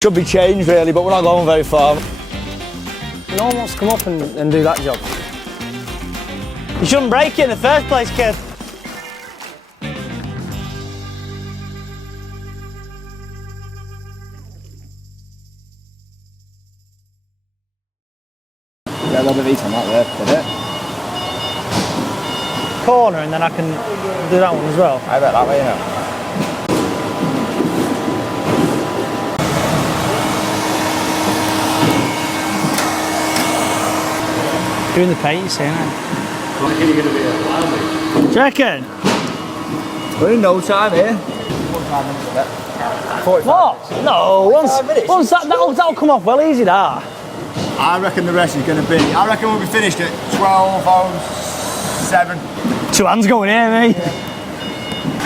Should be changed really, but we're not going very far. No one wants to come up and do that job. You shouldn't break it in the first place, kid. Get a little bit of heat on that there, did it? Corner, and then I can do that one as well. I bet that way, you know. Doing the paint, you see, aren't I? You're going to be a while, mate. Do you reckon? We're in no time here. 45 What? minutes. No, once that'll come off well easy, that. I reckon the rest is going to be, I reckon we'll be finished at 12:07. Two hands going here, mate.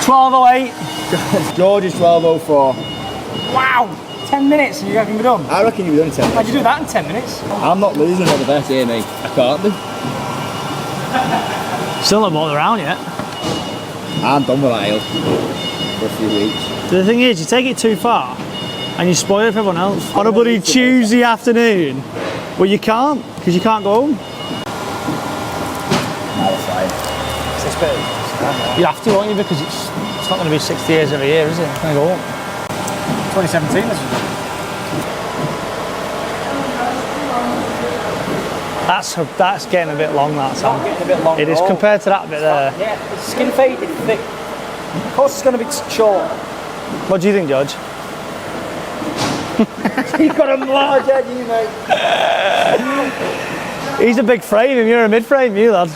12:08. George is 12:04. Wow! 10 minutes and you reckon we're done? I reckon you'll be done in 10 How'd minutes. you do that in 10 minutes? I'm not losing at the best here, mate. I can't do. Still not more around yet. I'm done with that ale for a few weeks. The thing is, you take it too far and you spoil it for everyone else. On a bloody Tuesday afternoon, well, you can't, because you can't go home. That's fine. It's better. You have to, won't you? Because it's not going to be 60 years every year, is it? It's going to go home. 2017, this is That's getting a bit long, that Sam. getting a bit long. It is compared to that bit there. Yeah, it's skin faded thick. Of course it's going to be short. What do you think, George? You've got a large head, you mate. He's a big frame, and you're a mid-frame, you lad.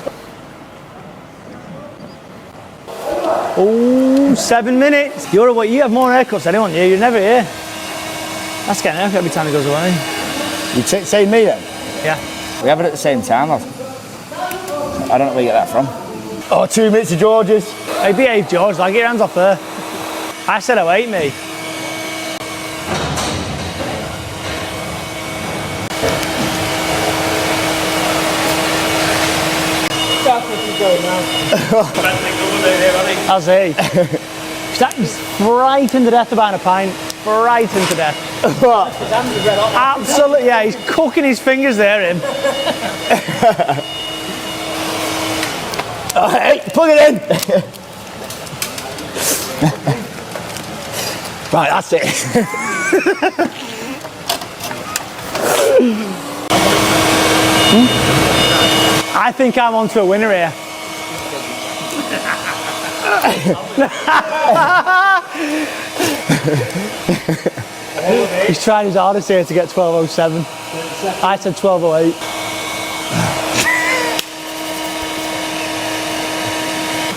Oh, 7 minutes. You have more haircuts than anyone, you're never here. That's getting a haircut every time he goes away. You say me then? Yeah. We have it at the same time, lad. I don't know where you get that from. Oh, 2 minutes of George's. Hey, behave, George, like, get your hands off there. I said 08, me. How's he? He's frightened to death about a pint. Frightened to death. Absolutely, yeah, he's cooking his fingers there, him. Oh, hey, plug it in. Right, that's it. I think I'm onto a winner here. He's trying his hardest here to get 12:07. I said 12:08.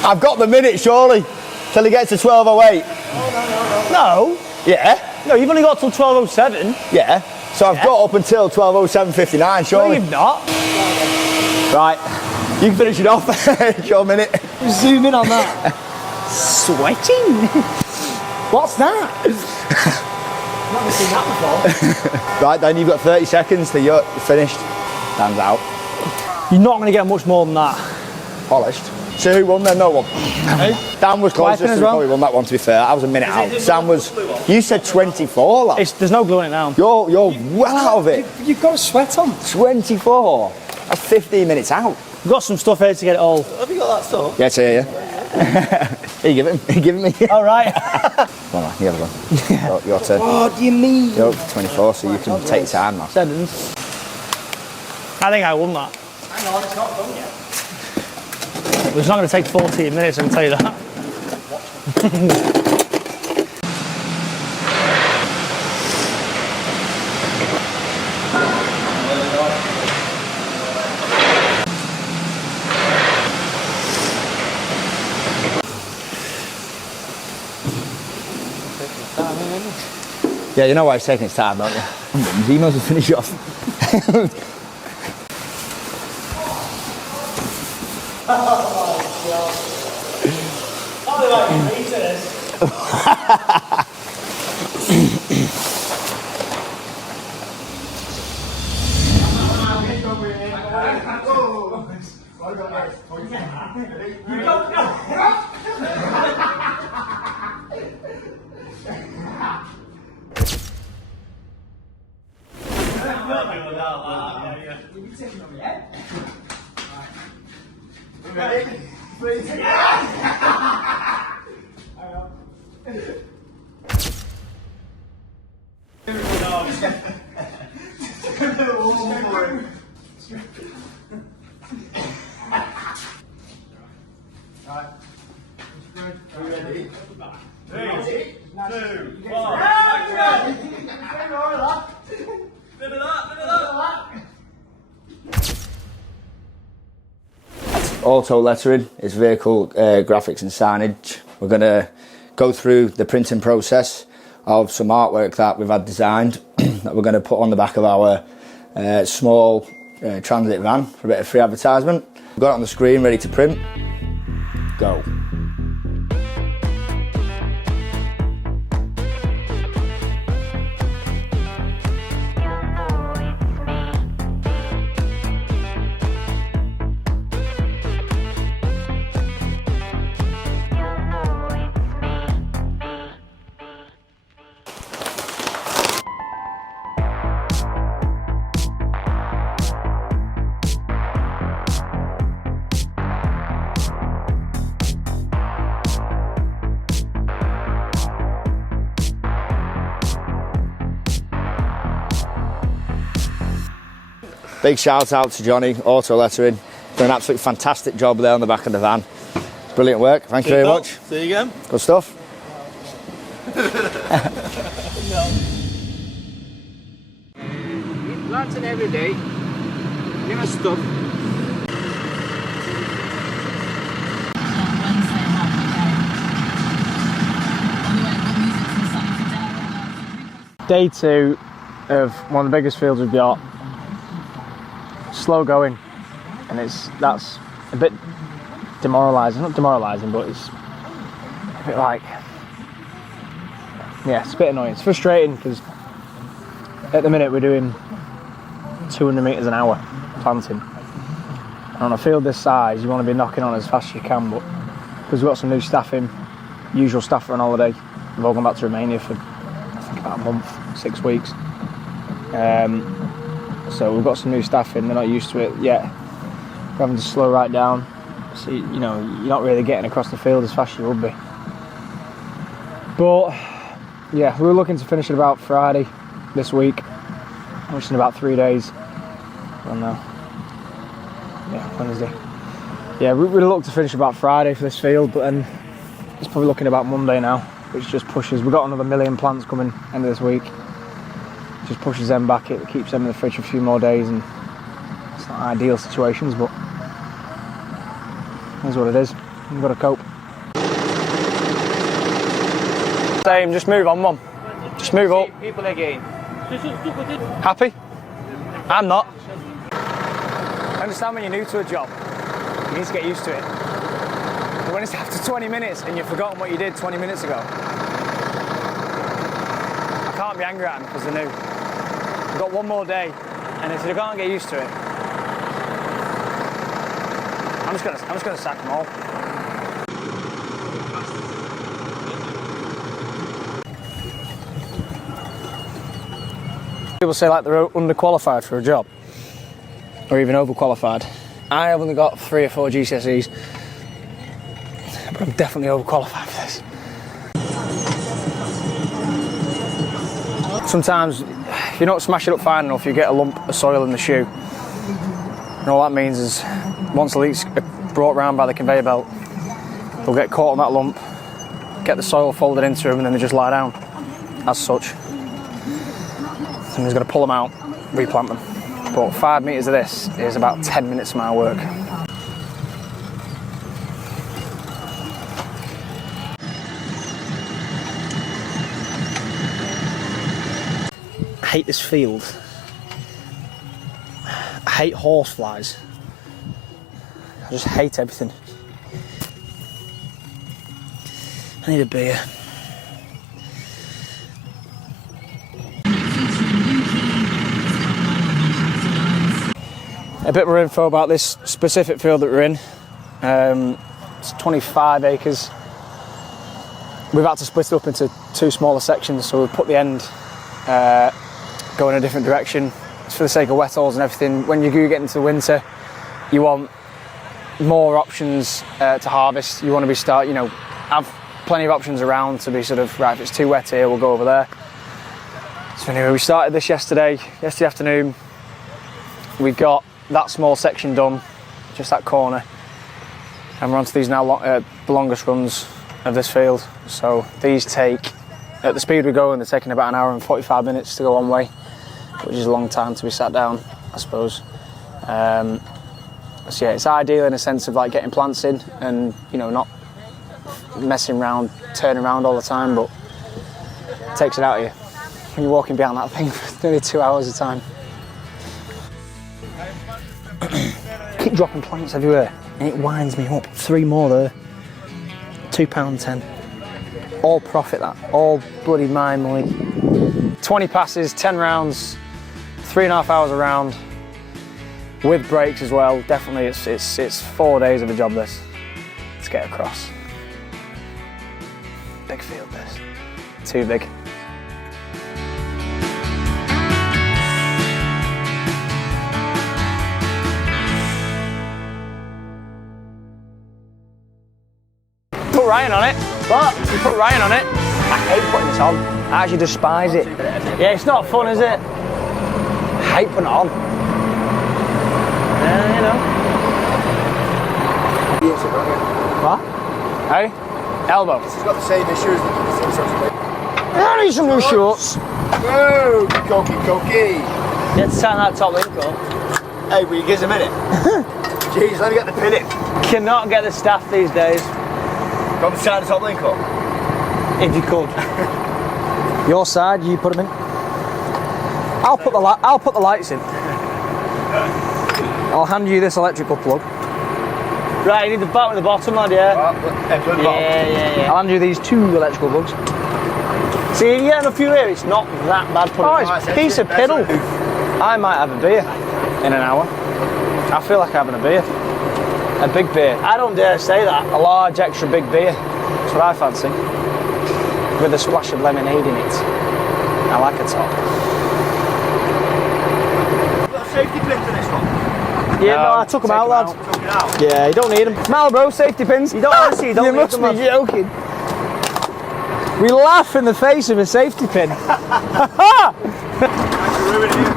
I've got the minute, surely, till he gets to 12:08. No. Yeah? No, you've only got till 12:07. Yeah. So I've got up until 12:07:59, No, surely. you've not. Right. You can finish it off. It's your minute. Zoom in on that. Sweating. What's that? Never seen that before. Right, then you've got 30 seconds till you're finished. Stands out. You're not going to get much more than that. Polished. So who won then? No one. Dan was closest, Wiping as so well? probably won that one, to be fair. I was a minute out. Sam was... You said 24, lad. There's no glue in it now. You're well out of it. You've got a sweat on. 24. That's 15 minutes out. We've got some stuff here to get it all. Have you got that stuff? Yeah, it's here, yeah. Here, you give it me. All right. Come on, you have a go. Your turn. What do you mean? You're up to 24, so you can take your time now. Seconds. I think I won that. Hang on, it's not done yet. It's not going to take 14 minutes, I can tell you that. Yeah, you know why it's taking its time, don't you? He must have finished off. Auto lettering is vehicle graphics and signage. We're going to go through the printing process of some artwork that we've had designed that we're going to put on the back of our small transit van for a bit of free advertisement. We've got it on the screen ready to print. Go. Big shout out to Johnny, Auto Lettering. Done an absolutely fantastic job there on the back of the van. Brilliant work, thank you very much. See you again. Good stuff. Planting every day. Never stop. Day 2 of one of the biggest fields we've got. Slow going, and that's a bit demoralising. Not demoralising, but it's a bit like, yeah, it's a bit annoying. It's frustrating because at the minute we're doing 200 metres an hour planting. And on a field this size, you want to be knocking on as fast as you can, but because we've got some new staff in, usual staff are on holiday. We've all gone back to Romania for I think about a month, 6 weeks. So we've got some new staff in, they're not used to it yet. We're having to slow right down. So, you know, you're not really getting across the field as fast as you would be. But, yeah, we were looking to finish it about Friday this week, which is in about 3 days. Well, no. Yeah, Wednesday. Yeah, we'd look to finish about Friday for this field, but then it's probably looking about Monday now, which just pushes. We've got another 1 million plants coming end of this week. Just pushes them back, it keeps them in the fridge for a few more days, and it's not ideal situations, but it is what it is. You've got to cope. Same, just move on, Mum. Just move up. People again. Happy? I'm not. I understand when you're new to a job, you need to get used to it. But when it's after 20 minutes and you've forgotten what you did 20 minutes ago, I can't be angry at them because they're new. We've got 1 more day, and if they can't get used to it, I'm just gonna sack them all. People say like they're underqualified for a job, or even overqualified. I have only got 3 or 4 GCSEs, but I'm definitely overqualified for this. Sometimes, if you don't smash it up fine enough, you get a lump of soil in the shoe. And all that means is, once the leeks are brought round by the conveyor belt, they'll get caught on that lump, get the soil folded into them, and then they just lie down, as such. Someone's going to pull them out, replant them. But 5 metres of this is about 10 minutes of my work. I hate this field. I hate horseflies. I just hate everything. I need a beer. A bit more info about this specific field that we're in. It's 25 acres. We've had to split it up into 2 smaller sections, so we've put the end go in a different direction, it's for the sake of wet holes and everything. When you do get into the winter, you want more options to harvest. You want to be have plenty of options around to be sort of, right, if it's too wet here, we'll go over there. So anyway, we started this yesterday afternoon. We got that small section done, just that corner. And we're onto these now, the longest runs of this field. So these take, at the speed we go, and they're taking about an hour and 45 minutes to go one way, which is a long time to be sat down, I suppose. So yeah, it's ideal in a sense of like getting plants in and, not messing around, turning around all the time, but it takes it out of you when you're walking behind that thing for nearly 2 hours a time. Keep dropping plants everywhere and it winds me up. 3 more there. £2.10. All profit, that. All bloody my money. 20 passes, 10 rounds, 3.5 hours a round, with breaks as well. Definitely, it's 4 days of a job, this, to get across. Big field, this. Too big. Put Ryan on it. What? You put Ryan on it. I hate putting this on. I actually despise it. Yeah, it's not fun, is it? I hate putting it on. What? Hey? Elbow. She's got the same issues. I need some new shorts. Whoa, cookie. You had to sign that top link up. Hey, will you give us a minute? Jeez, let me get the pin in. Cannot get the staff these days. Got to sign the top link up. If you could. Your side, you put them in. I'll put the lights in. I'll hand you this electrical plug. Right, you need the back with the bottom, lad, yeah? Yeah. I'll hand you these 2 electrical plugs. See, you get a few here, it's not that bad putting Oh, it's a piece of piddle. I might have a beer in an hour. I feel like having a beer. A big beer. I don't dare say that. A large, extra big beer. That's what I fancy. With a splash of lemonade in it. I like a top. Got a safety pin for this one? Yeah, no, I took them out, lad. Took it out. Yeah, you don't need them. Malbro safety pins. You don't honestly, you don't You need must them, be lad. joking. We laugh in the face of a safety pin.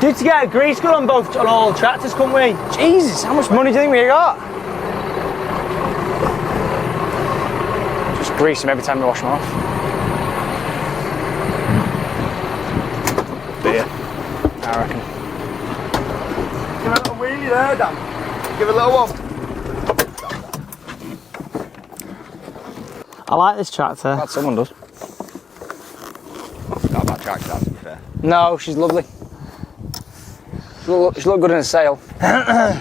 Did you get a grease gun on all tractors, couldn't we? Jesus, how much money do you think we got? Just grease them every time we wash them off. Beer, I reckon. Give it a little wheelie there, Dan. Give it a little one. I like this tractor. Glad someone does. Not a bad tractor, that, to be fair. No, she's lovely. She look good in a sail. Had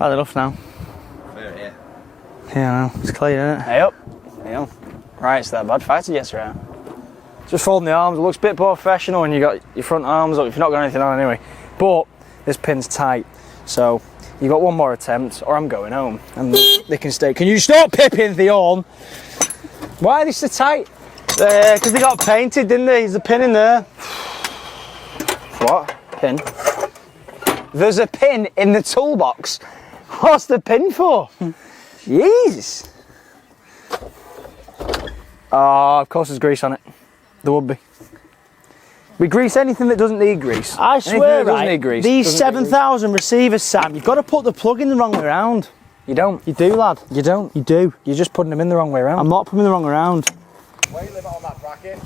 enough now. Fair, yeah. Yeah, I know. It's clean, isn't it? Hey up. Hey up. Right, it's that bad. Fighter jets around. Just folding the arms. It looks a bit more professional when you got your front arms up. If you've not got anything on anyway. But this pin's tight. So you've got one more attempt or I'm going home. And they can stay. Can you stop pipping the horn? Why are they so tight? Because they got painted, didn't they? There's a pin in there. What? Pin? There's a pin in the toolbox. What's the pin for? Jesus. Oh, of course there's grease on it. There would be. We grease anything that doesn't need grease. I Anything swear, that doesn't right, need grease these doesn't need grease. 7,000 receivers, Sam, you've got to put the plug in the wrong way around. You don't. You do, lad. You don't. You do. You're just putting them in the wrong way around. I'm not putting them the wrong way around. Weight limit on that bracket.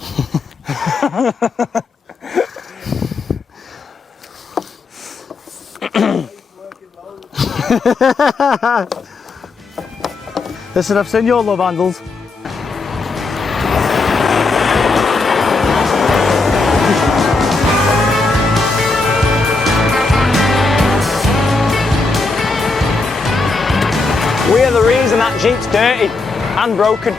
Listen, I've seen your love handles. We are the reason that Jeep's dirty and broken.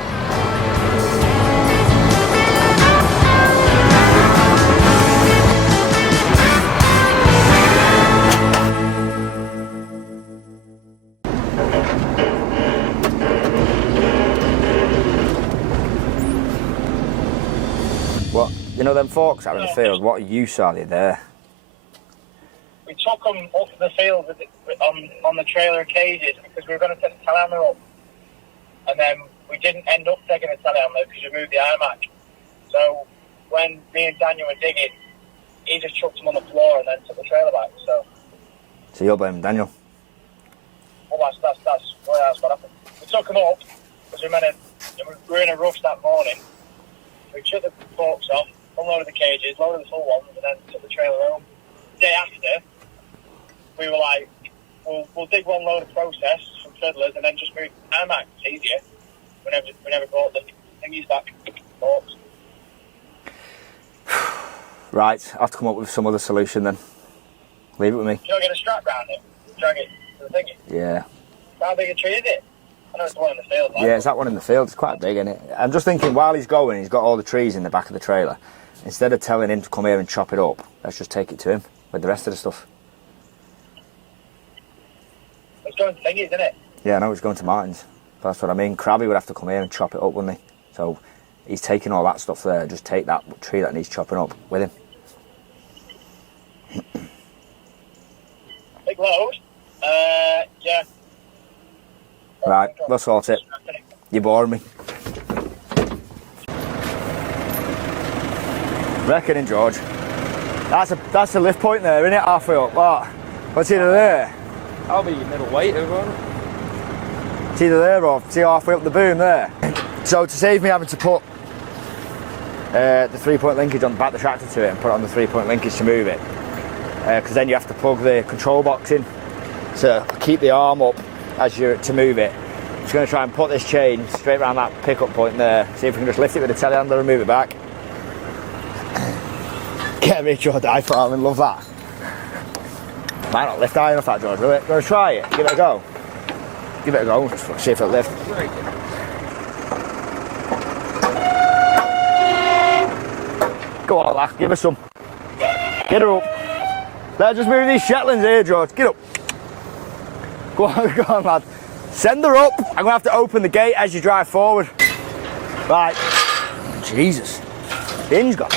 know them forks that are in the field, what use are they there? We took them off the field on the trailer cages because we were going to set the telehandler up. And then we didn't end up taking the telehandler because we moved the iMac. So when me and Daniel were digging, he just chucked them on the floor and then took the trailer back. So you're blaming Daniel? Well, that's what happened. We took them up because we were in a rush that morning. We took the forks off, unloaded the cages, loaded the full ones, and then took the trailer home. The day after, we were like, we'll dig one load of process from fiddlers and then just move iMac. It's easier. We never bought the thingies back. Forks. Right, I have to come up with some other solution then. Leave it with me. You don't get a strap round it, drag it to the thingy. Yeah. How big a tree is it? I know it's the one in the field. Yeah, it's that one in the field. It's quite big, isn't it? I'm just thinking, while he's going, he's got all the trees in the back of the trailer. Instead of telling him to come here and chop it up, let's just take it to him with the rest of the stuff. It's going to thingies, isn't it? Yeah, I know it's going to Martin's. That's what I mean. Krabby would have to come here and chop it up, wouldn't he? So he's taking all that stuff there. Just take that tree that needs chopping up with him. Big load? Yeah. Right, we'll sort it. You're boring me. Reckoning, George. That's a lift point there, isn't it? Halfway up. What's either there? I'll be middleweight, everyone. It's either there or see halfway up the boom there. So to save me having to put the 3-point linkage on the back of the tractor to it and put it on the 3-point linkage to move it, because then you have to plug the control box in to keep the arm up as you're to move it. I'm just going to try and put this chain straight around that pickup point there, see if we can just lift it with the telehandler and move it back. Get a rich or die farming, love that. Might not lift high enough that, George, will it? Going to try it? Give it a go. Give it a go, just see if it'll lift. Go on, lad, give us some. Get her up. Let's just move these Shetlands here, George. Get up. Go on, lad. Send her up. I'm going to have to open the gate as you drive forward. Right. Jesus. The hinge gone.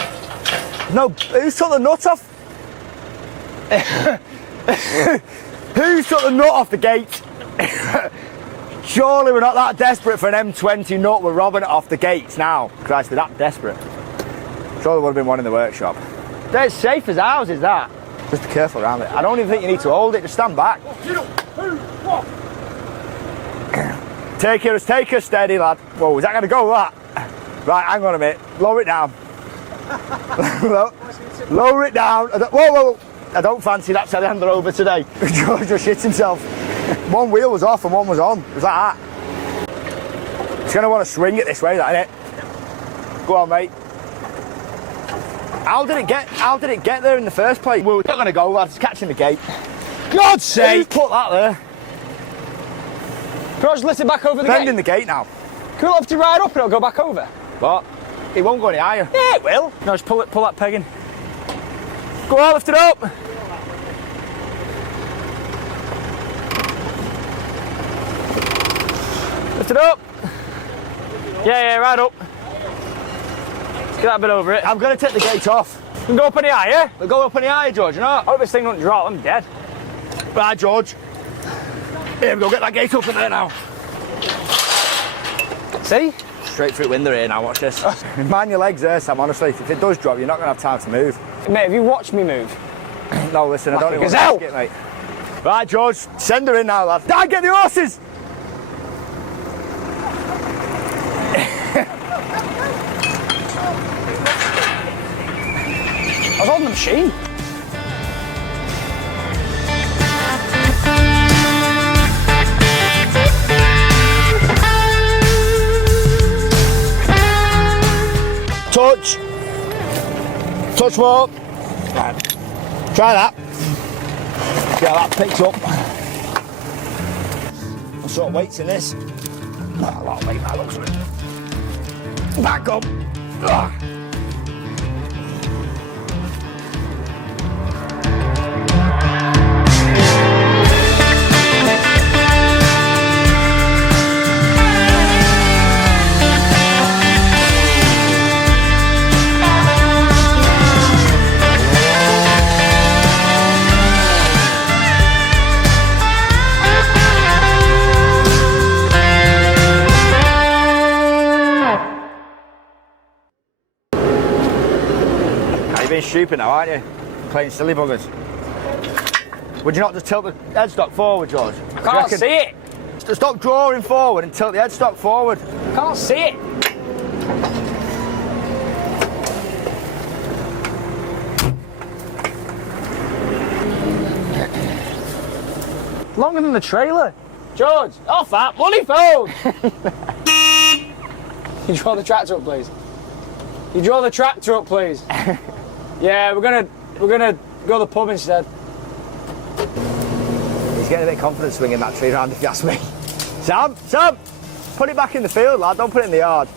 No, who's took the nut off? Who's took the nut off the gate? Surely we're not that desperate for an M20 nut. We're robbing it off the gates now. Christ, we're that desperate. Surely there would have been one in the workshop. They're as safe as ours, is that? Just be careful around it. I don't even think you need to hold it. Just stand back. Take her steady, lad. Whoa, is that going to go, that? Right, hang on a minute. Lower it down. Lower it down. Whoa. I don't fancy that telehandler over today. George just shit himself. One wheel was off and one was on. It was like that. It's going to want to swing it this way, that, innit? Go on, mate. How did it get there in the first place? Well, it's not going to go, lad. It's catching the gate. God's sake! Who put that there? Can I just lift it back over the gate? Bending the gate now. Can we lift it right up and it'll go back over? What? It won't go any higher. Yeah, it will. No, just pull that peg in. Go on, lift it up. Lift it up. Yeah, right up. Get that bit over it. I'm going to take the gate off. We can go up any higher. We'll go up any higher, George, you know? I hope this thing doesn't drop, I'm dead. Right, George. Here we go, get that gate up in there now. See? Straight through window here now, watch this. Mind your legs there, Sam, honestly. If it does drop, you're not going to have time to move. Mate, have you watched me move? No, listen, I don't even want to risk it, mate. Right, George, send her in now, lad. Dad, get the horses! I was on the machine. Touch more. Right. Try that. Get that picked up. What sort of weight's in this? Oh, a lot of weight, that looks like it. Back up. Ugh. being stupid now, aren't you? Playing silly buggers. Would you not just tilt the headstock forward, George? Can't see it. Stop drawing forward and tilt the headstock forward. Can't see it. Longer than the trailer. George, off that bloody phone! Can you draw the tractor up, please? Can you draw the tractor up, please? Yeah, we're gonna go to the pub instead. He's getting a bit confident swinging that tree around, if you ask me. Sam, put it back in the field, lad. Don't put it in the yard.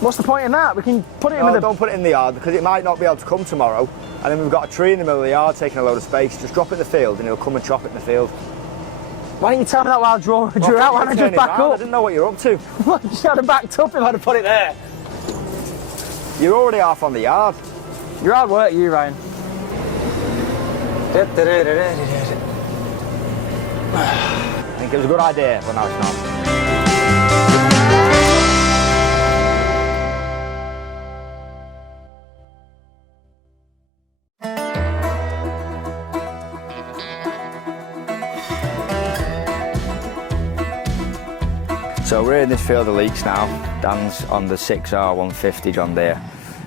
What's the point in that? We can put it in No, the... don't put it in the yard because it might not be able to come tomorrow. And then we've got a tree in the middle of the yard taking a load of space. Just drop it in the field and he'll come and chop it in the field. Why didn't you tell me that while I drew out and I just back I up? didn't know what you're up to. I just had it backed up if I'd have put it there. You're already half on the yard. You're hard work, you, Ryan. I think it was a good idea, but now it's not. So we're in this field of leeks now. Dan's on the 6R150 John Deere.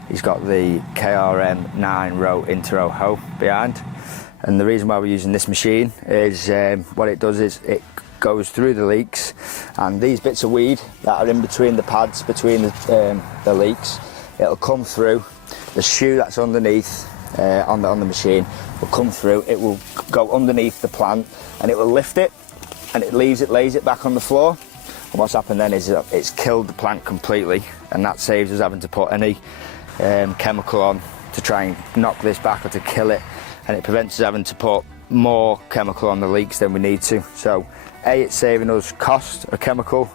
He's got the KRM 9-row inter-row hoe behind. And the reason why we're using this machine is what it does is it goes through the leeks, and these bits of weed that are in between the pads, between the leeks, it'll come through. The shoe that's underneath on the machine will come through. It will go underneath the plant and it will lift it, and it lays it back on the floor. And what's happened then is it's killed the plant completely, and that saves us having to put any chemical on to try and knock this back or to kill it, and it prevents us having to put more chemical on the leeks than we need to. So A, it's saving us cost of chemical,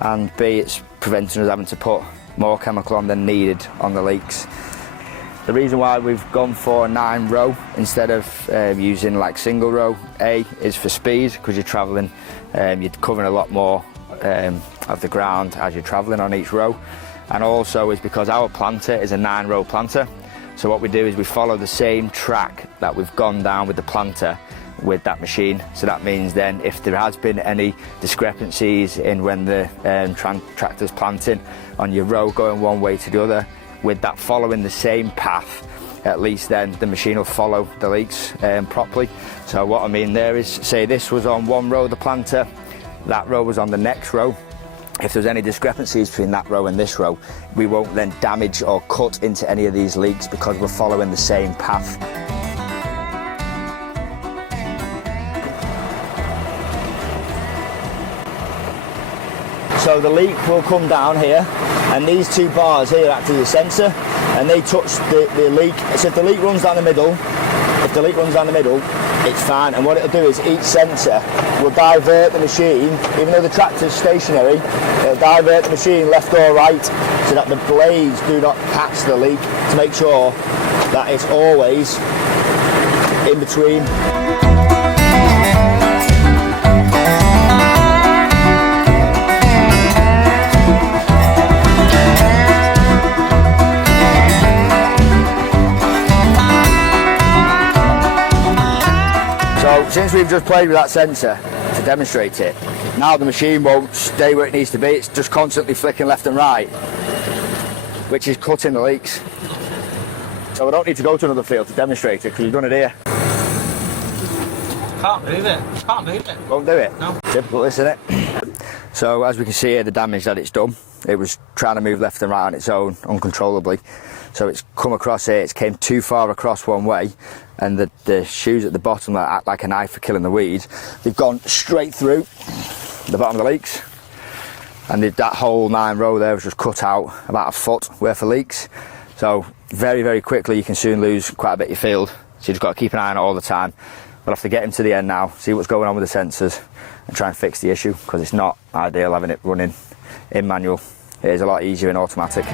and B, it's preventing us having to put more chemical on than needed on the leeks. The reason why we've gone for a 9-row instead of using like single row, A, is for speed, because you're travelling, you're covering a lot more of the ground as you're travelling on each row, and also is because our planter is a 9-row planter. So what we do is we follow the same track that we've gone down with the planter with that machine. So that means then if there has been any discrepancies in when the tractor's planting on your row going one way to the other, with that following the same path, at least then the machine will follow the leeks properly. So what I mean there is, say this was on one row of the planter, that row was on the next row. If there's any discrepancies between that row and this row, we won't then damage or cut into any of these leeks because we're following the same path. So the leek will come down here, and these two bars here act as a sensor, and they touch the leek. So if the leek runs down the middle, it's fine, and what it'll do is each sensor will divert the machine, even though the tractor's stationary, it'll divert the machine left or right so that the blades do not catch the leek, to make sure that it's always in between. So since we've just played with that sensor to demonstrate it, now the machine won't stay where it needs to be, it's just constantly flicking left and right, which is cutting the leeks. So we don't need to go to another field to demonstrate it because we've done it here. Can't move it. Can't move it. Won't do it? No. Typical, isn't it? So as we can see here, the damage that it's done, it was trying to move left and right on its own uncontrollably. So it's come across here, it's came too far across one way, and the shoes at the bottom that act like a knife for killing the weeds, they've gone straight through the bottom of the leeks, and that whole 9-row there was just cut out about a foot worth of leeks. So very, very quickly you can soon lose quite a bit of your field, so you've just got to keep an eye on it all the time. We'll have to get him to the end now, see what's going on with the sensors and try and fix the issue, because it's not ideal having it running in manual. It is a lot easier in automatic.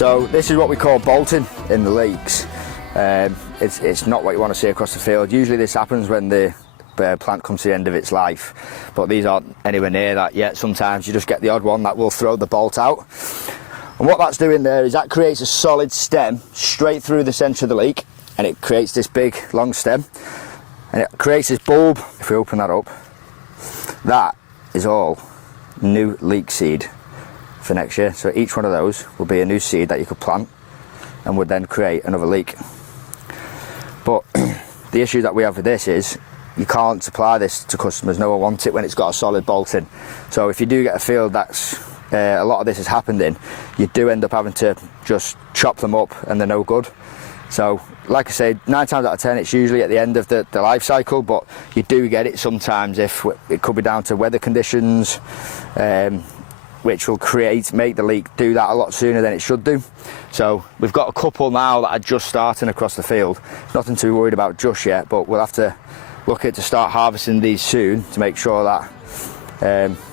So this is what we call bolting in the leeks. It's not what you want to see across the field. Usually this happens when the plant comes to the end of its life, but these aren't anywhere near that yet. Sometimes you just get the odd one that will throw the bolt out. And what that's doing there is that creates a solid stem straight through the centre of the leek, and it creates this big long stem, and it creates this bulb. If we open that up, that is all new leek seed for next year. So each one of those will be a new seed that you could plant and would then create another leek. But the issue that we have with this is you can't supply this to customers. No one wants it when it's got a solid bolt in. So if you do get a field that's a lot of this has happened in, you do end up having to just chop them up and they're no good. So like I say, 9 times out of 10 it's usually at the end of the life cycle, but you do get it sometimes if it could be down to weather conditions, which will make the leek do that a lot sooner than it should do. So we've got a couple now that are just starting across the field. Nothing to be worried about just yet, but we'll have to look at to start harvesting these soon to make sure that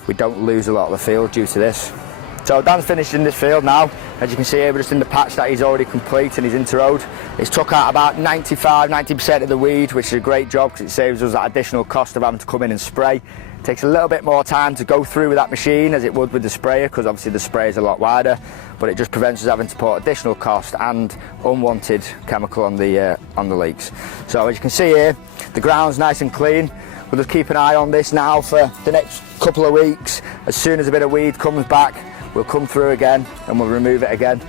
we don't lose a lot of the field due to this. So Dan's finished in this field now. As you can see here, we're just in the patch that he's already complete and he's interrowed. It's took out about 90% of the weed, which is a great job because it saves us that additional cost of having to come in and spray. It takes a little bit more time to go through with that machine as it would with the sprayer, because obviously the sprayer is a lot wider, but it just prevents us having to put additional cost and unwanted chemical on the leeks. So as you can see here, the ground's nice and clean. We'll just keep an eye on this now for the next couple of weeks. As soon as a bit of weed comes back, we'll come through again and we'll remove it again.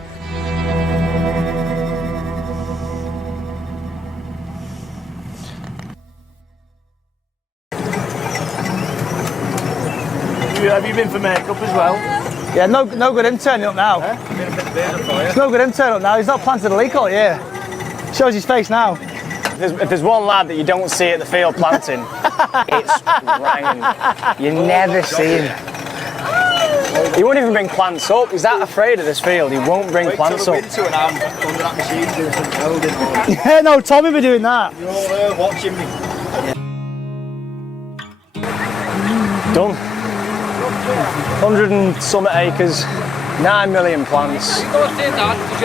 Have you been for makeup as well? Yeah, no good him turning up now. It's no good him turning up now. He's not planted a leek all year. Shows his face now. If there's one lad that you don't see at the field planting, it's Ryan. You never see him. He won't even bring plants up. He's that afraid of this field. He won't bring plants up. Yeah, no, Tommy be doing that. You're all there watching me. Done. 100 and some acres, 9 million plants,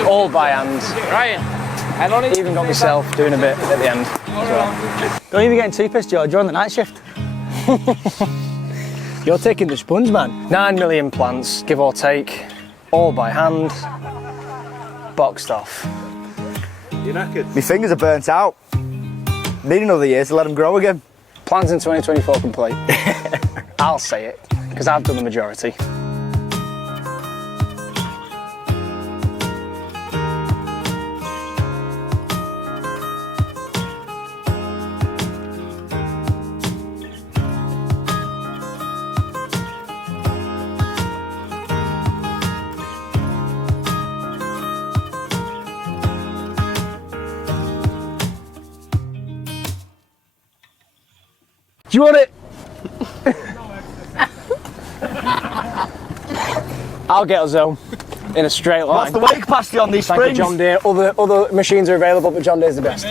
all by hand. Ryan, even got myself doing a bit at the end. So. Don't even get too pissed, George. You're on the night shift. You're taking the sponge, man. 9 million plants, give or take, all by hand, boxed off. You're knackered. My fingers are burnt out. Need another year to let them grow again. Plans in 2024 complete. I'll say it, because I've done the majority. Do you want it? I'll get us home in a straight line. What's the weight capacity on these Thank you, springs? John Deere. Other machines are available, but John Deere's the best.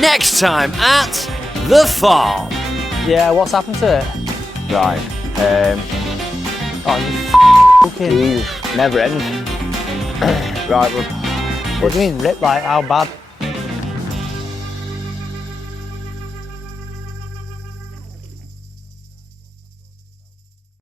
Next time at the farm. Yeah, what's happened to it? Right. Oh, you Jeez, never ends. Right, well, what do you mean, rip? Like, how bad?